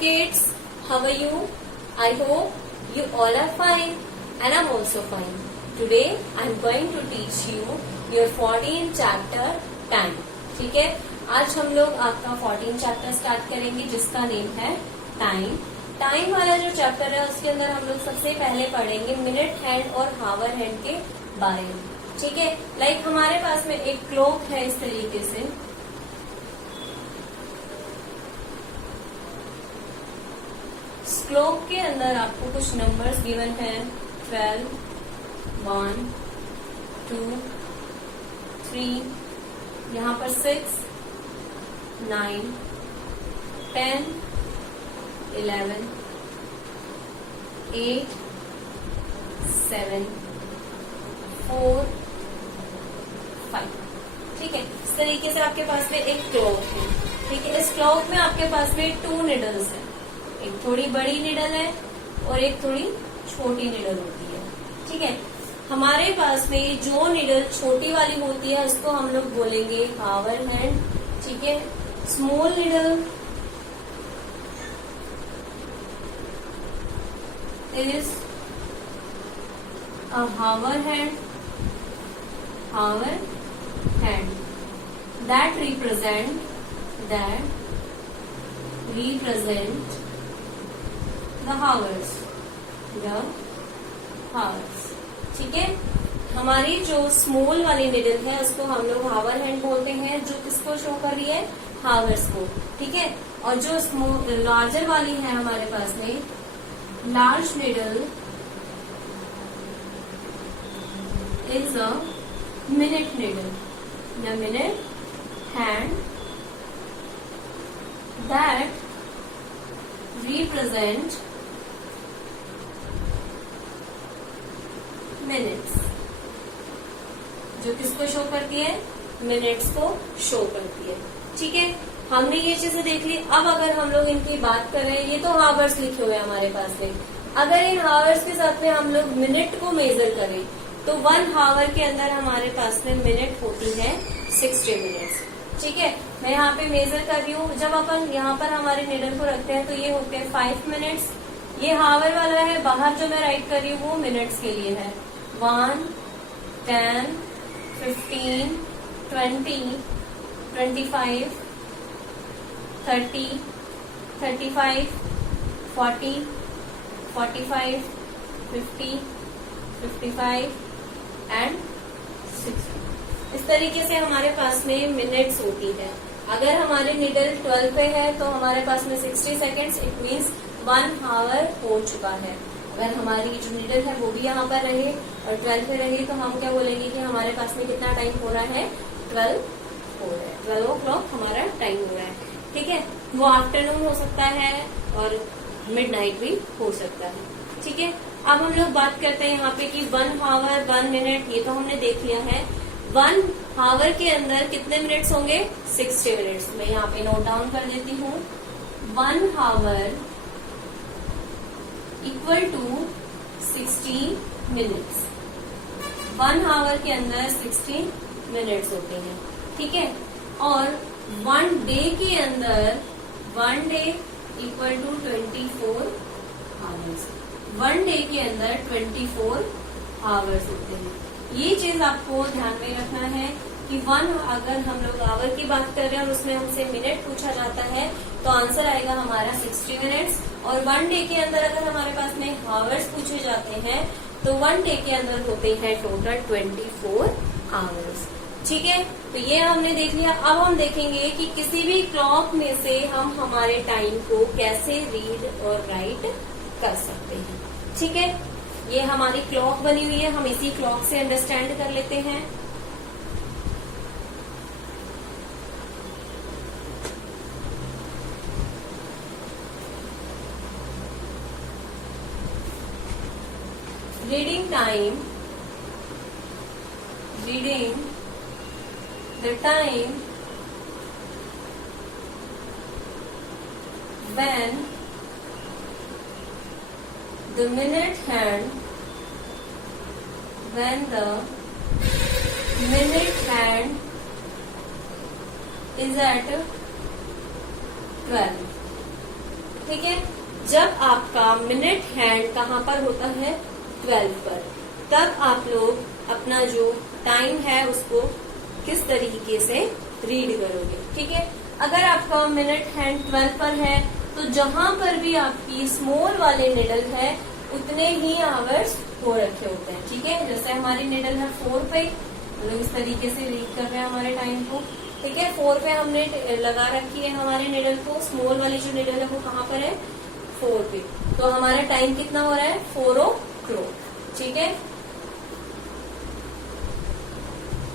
kids, how are you? I hope you all are fine and I'm also fine. Today I'm going to teach you your 14th chapter time. ठीक है, आज हम लोग आपका 14th chapter start करेंगे जिसका name है time. Time वाला जो चैप्टर है उसके अंदर हम लोग सबसे पहले पढ़ेंगे मिनट हैंड और हावर हैंड के बारे में. ठीक है, लाइक हमारे पास में एक क्लॉक है इस तरीके से. क्लॉक के अंदर आपको कुछ नंबर्स गिवन है 12, 1, 2, 3, यहाँ पर 6, 9, 10, 11, 8, 7, 4, 5. ठीक है, इस तरीके से आपके पास में एक क्लॉक है. ठीक है, इस क्लॉक में आपके पास में 2 निडल्स है. एक थोड़ी बड़ी निडल है और एक थोड़ी छोटी निडल होती है. ठीक है, हमारे पास में जो निडल छोटी वाली होती है उसको हम लोग बोलेंगे हावर हैंड. ठीक है, small needle is a hour hand. Hour hand that represent the hours. ठीक है, हमारी जो स्मॉल वाली निडल है उसको हम लोग हावर हैंड बोलते हैं, जो किसको शो कर रही है, हावर्स को. ठीक है, और जो लार्जर वाली है हमारे पास में large needle is a minute needle. The minute hand that represent minutes. जो किसको शो करती है, मिनट्स को शो करती है. ठीक है, हमने ये चीजें देख ली. अब अगर हम लोग इनकी बात करें, ये तो हावर्स लिखे हुए हैं हमारे पास में. अगर इन हावर्स के साथ में हम लोग मिनट को मेजर करें तो 1 हावर के अंदर हमारे पास में मिनट होती है 60 मिनट्स. ठीक है, मैं यहाँ पे मेजर कर रही हूँ. जब अपन यहाँ पर हमारे निडल को रखते हैं तो ये होते हैं 5 मिनट्स. ये हावर वाला है, बाहर जो मैं राइट कर रही हूँ वो मिनट्स के लिए है. 1, 10, 15, 20, 25, 30, 35, 40, 45, 50, 55 एंड 60. इस तरीके से हमारे पास में मिनट्स होती है. अगर हमारे निडल 12 पे है तो हमारे पास में 60 सेकेंड्स, इट मीन्स 1 हावर हो चुका है. अगर हमारी जो निडल है वो भी यहाँ पर रहे और 12 पे रहे तो हम क्या बोलेंगे कि हमारे पास में कितना टाइम हो रहा है, 12 हो रहा है. 12 o'clock हमारा टाइम हो रहा है. ठीक है, वो आफ्टरनून हो सकता है और मिडनाइट भी हो सकता है. ठीक है, अब हम लोग बात करते हैं यहाँ पे कि 1 हावर 1 मिनट, ये तो हमने देख लिया है. 1 हावर के अंदर कितने मिनट्स होंगे, 60 मिनट्स. मैं यहाँ पे नोट डाउन कर देती हूँ. 1 हावर इक्वल टू 60 मिनट्स. 1 हावर के अंदर 60 मिनट्स होते हैं. ठीक है, और 1 डे के अंदर 1 day equal to 24 hours. 1 day के अंदर 24 आवर्स होते हैं. ये चीज आपको ध्यान में रखना है कि 1 अगर हम लोग आवर की बात कर रहे हैं और उसमें हमसे मिनट पूछा जाता है तो आंसर आएगा हमारा 60 मिनट्स. और 1 डे के अंदर अगर हमारे पास में हावर्स पूछे जाते हैं तो 1 डे के अंदर होते हैं टोटल 24 आवर्स. ठीक है, तो ये हमने देख लिया. अब हम देखेंगे कि किसी भी क्लॉक में से हम हमारे टाइम को कैसे रीड और राइट कर सकते हैं. ठीक है, ये हमारी क्लॉक बनी हुई है, हम इसी क्लॉक से अंडरस्टैंड कर लेते हैं. Reading time, reading the time when the minute hand is at 12. ठीक है। जब आपका मिनट हैंड कहाँ पर होता है, 12 पर, तब आप लोग अपना जो टाइम है उसको किस तरीके से रीड करोगे। ठीक है, अगर आपका मिनट हैंड 12 पर है तो जहां पर भी आपकी स्मॉल वाले निडल है उतने ही आवर्स हो रखे होते हैं। ठीक है, जैसे हमारी निडल है 4 पे, हम लोग इस तरीके से रीड कर रहे हैं हमारे टाइम को। ठीक है, 4 पे हमने लगा रखी है हमारे निडल को। स्मॉल वाली जो निडल है वो कहाँ पर है, 4 पे। तो हमारा टाइम कितना हो रहा है, 4 o'clock। ठीक है,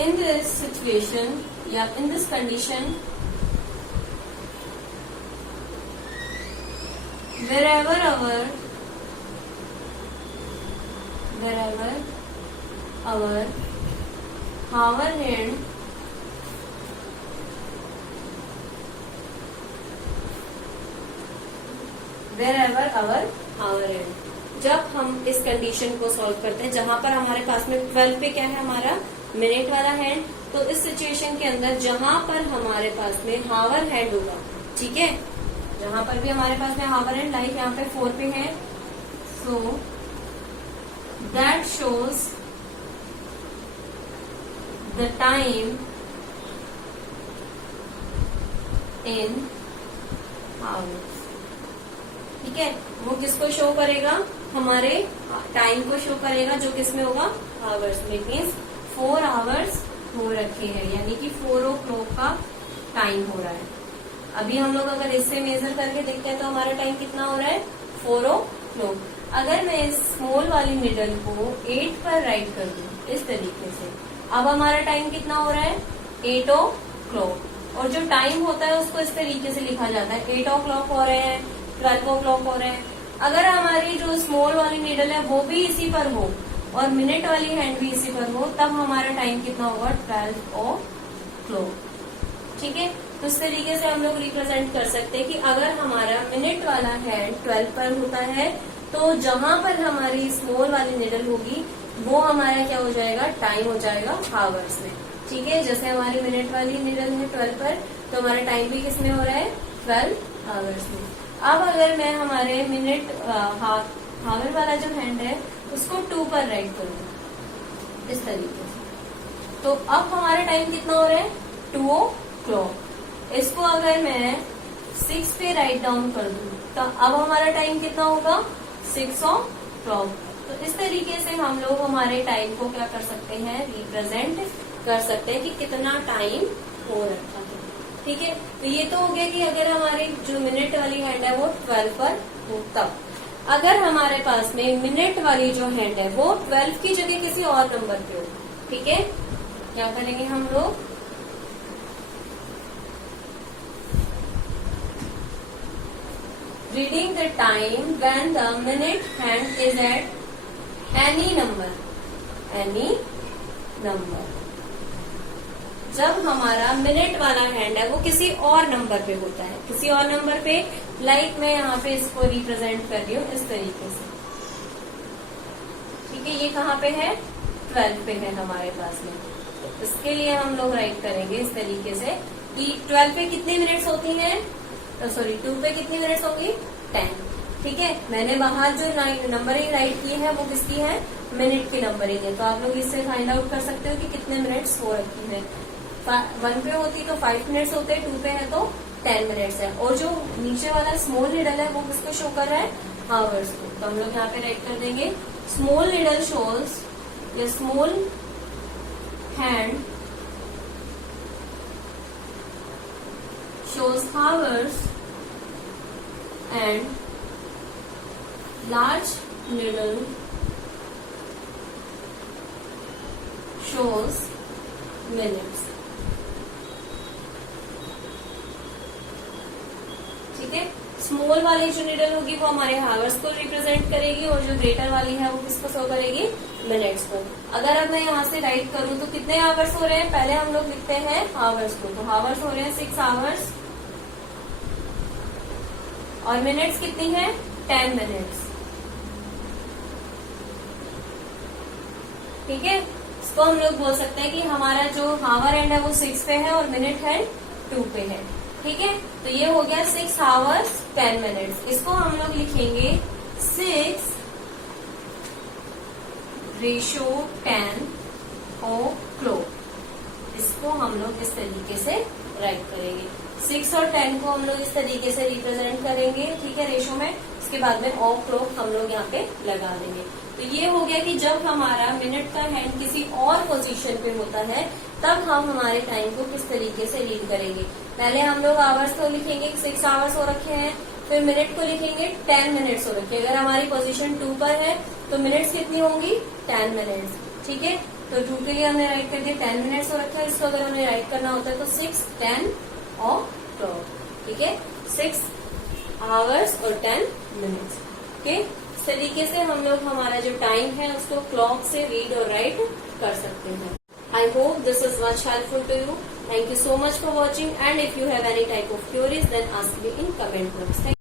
इन दिस सिचुएशन या in this condition, wherever our hour hand जब हम इस कंडीशन को सॉल्व करते हैं जहां पर हमारे पास में 12 पे क्या है, हमारा मिनट वाला हैंड, तो इस सिचुएशन के अंदर जहां पर हमारे पास में हावर हैंड होगा, ठीक है, जहां पर भी हमारे पास में हावर हैंड, लाइक यहाँ पे 4 पे है, so that shows the time in hours. ठीक है, वो किसको शो करेगा, हमारे टाइम को शो करेगा, जो किसमें होगा, आवर्स में। मीन्स 4 आवर्स हो रखे हैं, यानी कि 4 o'clock का टाइम हो रहा है। अभी हम लोग अगर इससे मेजर करके देखते हैं तो हमारा टाइम कितना हो रहा है, 4 o'clock। अगर मैं इस स्मॉल वाली निडल को 8 पर राइट कर दूं इस तरीके से, अब हमारा टाइम कितना हो रहा है, 8 o'clock। और जो टाइम होता है उसको इस तरीके से लिखा जाता है, 8 o'clock हो रहे हैं, 12 o'clock हो रहे हैं। अगर हमारी जो स्मॉल वाली निडल है वो भी इसी पर हो और मिनट वाली हैंड भी इसी पर हो, तब हमारा टाइम कितना होगा, 12 o'clock। ठीक है, तो इस तरीके से हम लोग रिप्रेजेंट कर सकते हैं कि अगर हमारा मिनट वाला हैंड 12 पर होता है तो जहां पर हमारी स्मॉल वाली निडल होगी वो हमारा क्या हो जाएगा, टाइम हो जाएगा आवर्स में। ठीक है, जैसे हमारी मिनट वाली निडल है 12 पर, तो हमारा टाइम भी किसमें हो रहा है, 12 आवर्स में। अब अगर मैं हमारे मिनट हावर वाला जो हैंड है उसको 2 पर राइट करूँ इस तरीके से, तो अब हमारा टाइम कितना हो रहा है, 2 o'clock। इसको अगर मैं 6 पे राइट डाउन कर दूं तो अब हमारा टाइम कितना होगा, 6 o'clock। तो इस तरीके से हम लोग हमारे टाइम को क्या कर सकते हैं, रिप्रेजेंट कर सकते हैं कि कितना टाइम हो रखा है। ठीक है, तो ये तो हो गया कि अगर हमारी जो मिनट वाली हैंड है वो 12 पर हो तब। अगर हमारे पास में मिनट वाली जो हैंड है वो 12 की जगह किसी और नंबर पे हो, ठीक है, क्या करेंगे हम लोग, reading the time when the minute hand is at any number. जब हमारा मिनट वाला हैंड है वो किसी और नंबर पे होता है, किसी और नंबर पे, लाइक मैं यहाँ पे इसको रिप्रेजेंट कर रही हूँ इस तरीके से। ठीक है, ये कहाँ पे है, 12 पे है हमारे पास में, तो इसके लिए हम लोग राइट करेंगे इस तरीके से कि 12 पे कितनी मिनट्स होती हैं, सॉरी 2 पे कितनी मिनट्स होंगी, 10। ठीक है, मैंने बाहर जो नंबरिंग राइट की है वो किसकी है, मिनट की नंबरिंग है, तो आप लोग इससे फाइंड आउट कर सकते हो कि कितने मिनट्स हो रखी है। 1 पे होती तो 5 मिनट्स होते, 2 पे है तो 10 मिनट्स है। और जो नीचे वाला स्मॉल निडल है वो किसको शो कर रहा है, आवर्स को, तो हम लोग यहाँ पे राइट कर देंगे, स्मॉल निडल शोज, या small hand shows hours and large needle shows minutes। ठीक है, स्मॉल वाली जो निडल होगी वो हमारे हावर्स को रिप्रेजेंट करेगी और जो ग्रेटर वाली है वो किसको शो करेगी, मिनट्स को। अगर अब मैं यहाँ से राइट करूँ तो कितने आवर्स हो रहे हैं, पहले हम लोग लिखते हैं हावर्स को, तो हावर्स हो रहे हैं 6 आवर्स और मिनट्स कितनी है, 10 मिनट्स। ठीक है, इसको हम लोग बोल सकते हैं कि हमारा जो हावर एंड है वो 6 पे है और मिनट हैंड 2 पे है। ठीक है, तो ये हो गया 6 hours 10 minutes। इसको हम लोग लिखेंगे 6:10 o'clock। इसको हम लोग इस तरीके से राइट करेंगे। 6 और 10 को हम लोग इस तरीके से रिप्रेजेंट करेंगे, ठीक है, रेशो में। इसके बाद में ओ क्लॉक हम लोग यहाँ पे लगा देंगे। तो ये हो गया कि जब हमारा मिनट का हैंड किसी और पोजीशन पे होता है तब हम हमारे टाइम को किस तरीके से रीड करेंगे। पहले हम लोग आवर्स को लिखेंगे, 6 आवर्स हो रखे हैं, फिर मिनट को लिखेंगे 10 मिनट्स हो रखे हैं। अगर हमारी पोजीशन 2 पर है तो मिनट्स कितनी होंगी, 10 मिनट्स, ठीक है। तो 2 के लिए हमने राइट कर दिया 10 मिनट्स हो रखा है। इसको अगर हमें राइट करना होता है तो 6:10 o'clock, ठीक है, 6 आवर्स और 10 मिनट्स, ओके। इस तरीके से हम लोग हमारा जो टाइम है उसको क्लॉक से रीड और राइट कर सकते हैं। I hope this is much helpful to you. Thank you so much for watching, and if you have any type of queries then ask me in comment box.